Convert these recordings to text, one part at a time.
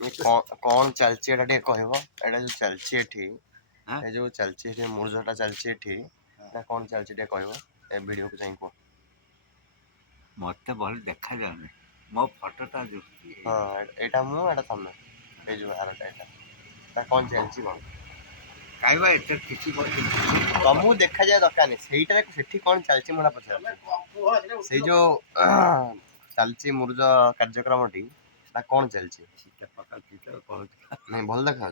कौन चलची एटा टे कहबो एटा जो चलची एठी ए जो चलची एठी मुर्जटा चलची एठी ना कौन चलची टे कहबो ए वीडियो को जाई को मत भल देखा जाने मो फोटोटा जो हां एटा मु एटा तमे ए जो हारटा एटा ता कौन चलची कोन काइबा एते किछि तमु देखा जाय दरकार नहीं सेईटा सेठी कौन चलची मोला पछार से जो चलची मुर्ज कार्यक्रमटी ता कौन चलची सीता पका सीता कहत नहीं भल देखा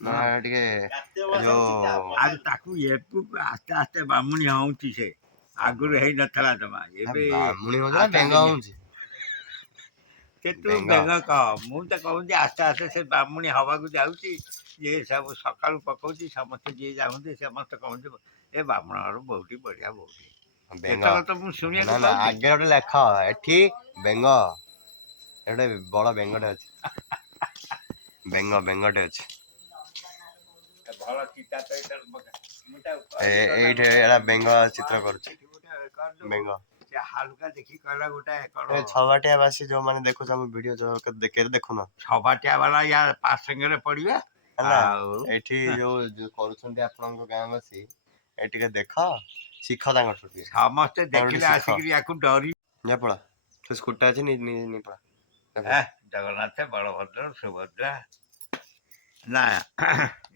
ना टिके जो आज ताकू एपु आस्ते आस्ते बामुनी होउची से आगुर हे नथला जमा एबे बामुनी होजा बेंगा होउची केतु बेंगा का मु त कहू जे आस्ते आस्ते से बामुनी हवा को जाउची ये सब सकाळु पकाउची समस्त जे जाउंते समस्त कहू ए बामणार बहुती बढ़िया बहुती बेंगा तो मु सुनिया ना ना आगे गोटे लेखा एठी बेंग एटे बड़ बेंगटे अछि बेंगटे अछि भल चिता तो एठे एला बेंग चित्र करूची बेंग हालका देखी कहला गोटा ए छवाटिया बासी जो माने देखो हम वीडियो जो देखे देखो ना छबाटिया वाला या पास संगे पड़िबा हला एठी जो करूछन्ते आपन को गांव बासी एठी के देखो शिख तांगर छुटी समस्त देखिले आसिकरी याकू डरी जा पड़ा तो स्कूटर अछि नी पड़ा जगन्नाथ बलभद्र सुभद्रा ना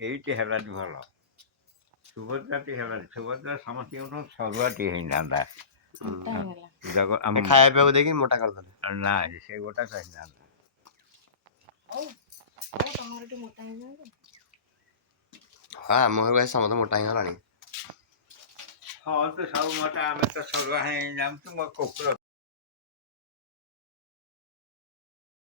एइटे हेलानी भल सुभद्राटी हेलानी सुभद्रा समस्त सरुआटी हिंदा जग हम खाया पे देखी मोटा कर दले ना से गोटा कहि ना तमरे मोटा हो जाए हां मोर भाई समझ मोटा ही हलानी हाँ तो सब मोटा आम तो सरुआ है नाम तुम कुकुर